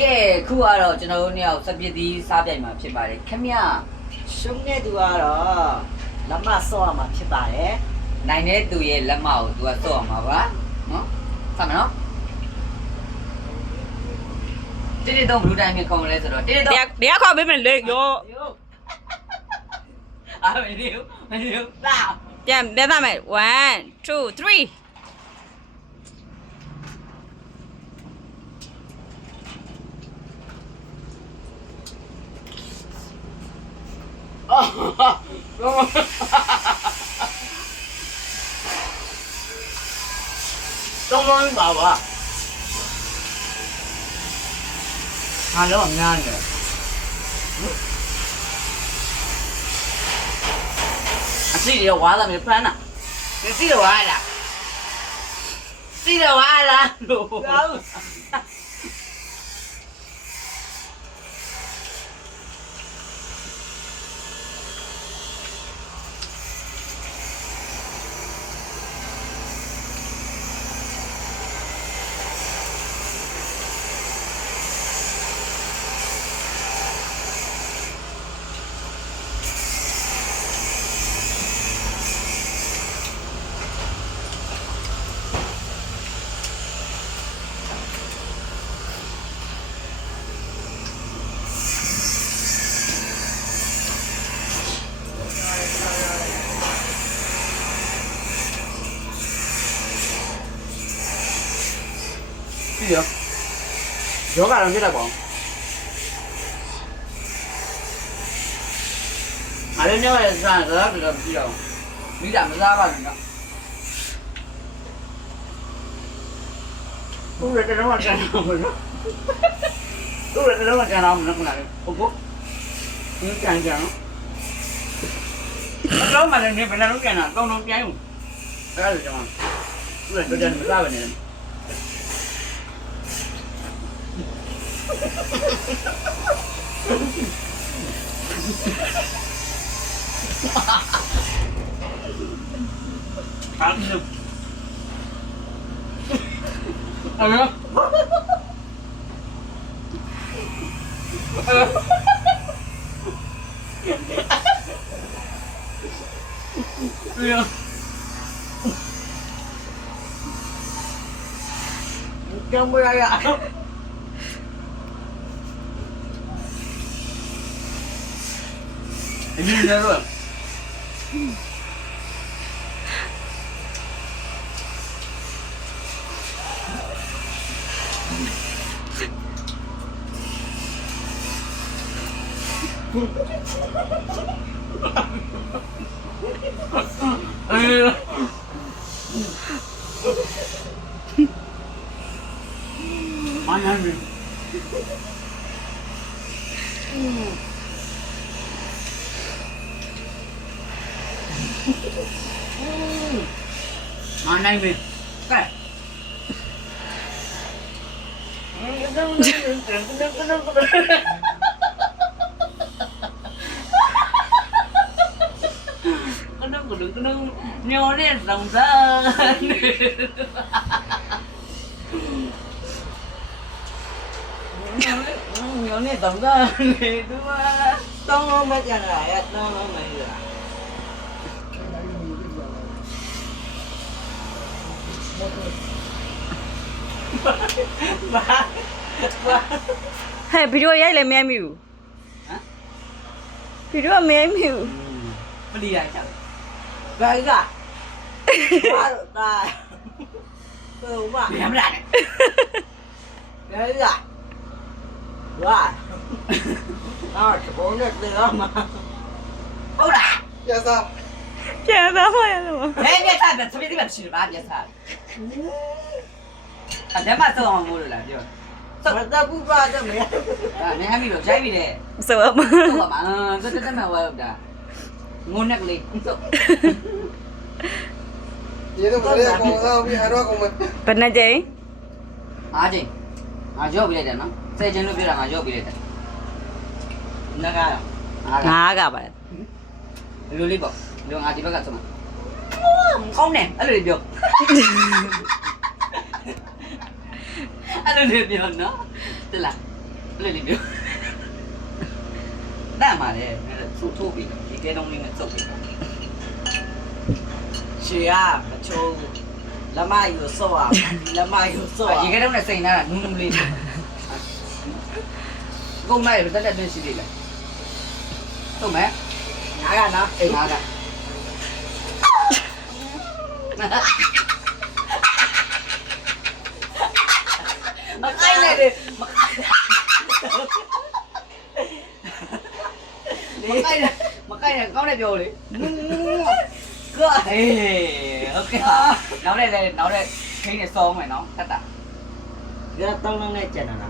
ကဲခုကတော့ကျွန်တော်တို့နှစ်ယောက်စပစ်သီးစားပြိုင်မှာဖြစ်ပါတယ်ခမရရှုံးတဲ့သူကတော့လက်မဆော့ရမှာဖြစ်ပါတယ်နိုင်တဲ့သူရဲ့လက်မကိုသူကစော့အောင်ပါဗျာနော်ဆက်မယ်နော်တိတိတော့ဘလူးတိုင်းမြေကောင်းလဲဆိုတော့တိတိတတော့ရားတရားခေါ်ပေးမယ်လေရောအာမင်းဒီမင်းဒီလာပြန်ပြန်သားမယ်1 2 3 đúng rồi đúng rồi bảo à hai đứa bằng nhan kìa à xí điều quá là miệt phán à? Xí điều ai là xí điều ai là 그죠? 여가랑 기라고. 아래 여가에서 사는 사람들 없지요. 미리 안 사봐는가? 뚜레 때려만 가나오면 뚜레 때려만 가나오면 그날 오고 이렇게 안 가나? 그럼 말은 내 배나 놓게 하나, 똥 놓게 하고. 그래야 되잖아. 뚜레 때려만 가나오면. 아니요. 아 왜요? 아. 왜요? 웃겨 뭐야 야. 你今天热。嗯。哎呀。嗯。我还没。嗯。món này mình cái nhô đi dòng dơ nhô đi dòng dơ này đúng không tông không bao giờ lại tông không bao giờ ဟဲ့ဗီဒီယိုရိုက်လည်းမရမိဘူးဟမ်ဗီဒီယိုမရမိဘူးပလီရိုက်ချင်ဘာကဘာတာဘောမရမလားဘာကဘာအော်ဘုံနဲ့တေရမှာဟုတ်လားရစား ပြန်သားမရလို့။ဘယ်ပြတ်သားပဲသမီးသမီးမရှိဘူးဗာပြတ်သား။အဲ့ဒါမှသုံးအောင်မို့လို့လားပြော။တော့တပူပါတော့မရ။ဒါနေပြီလို့ကြိုက်ပြီတဲ့ဆိုတော့။ဟုတ်ပါမှာ။တက်တက်မှဝါရောက်တာ။ငုံနဲ့ကလေးဆို။ဒီတော့ဘယ်ကောင်သားပြီးအရောကောင်မဘယ်နှကြိမ်။အားကြိမ်။ငါကြောက်ပြလိုက်တယ်နော်။ဆယ်ကြိမ်လို့ပြောတာငါကြောက်ပြလိုက်တယ်။ငါကငါကပါလေ။လူလေးပေါ့။ လူငါဒီဘက်ကဆုံးကောင်းတယ်အဲ့လိုပြောအဲ့လိုပြောနော်တလားလေးလေးပြောတတ်ပါလေသူ့ထိုးပြီးဒီကဲလုံးလေးနဲ့စုပ်ပြီးရှေကမချိုးဘူးလက်မယူဆော့အောင်လက်မယူဆော့ရေအောင်ကဲလုံးနဲ့စိန်ထားတာနူးနူးလေးကုန်လိုက်တက်တက်တွင်းရှိသေးလားသုံးမယ်ငါကနော်အိမ်ငါက မကိုင်းနဲ့လေမကိုင်းမကိုင်းနဲ့မကိုင်းနဲ့ကောင်းနဲ့ပြောလေကွာဟေးဟုတ်ကဲ့နောက်နဲ့လည်းနောက်နဲ့ခင်းနဲ့စောင်းမယ်နော်တတ်တာဒါတောင်းတောင်းနဲ့ကြံနေတာ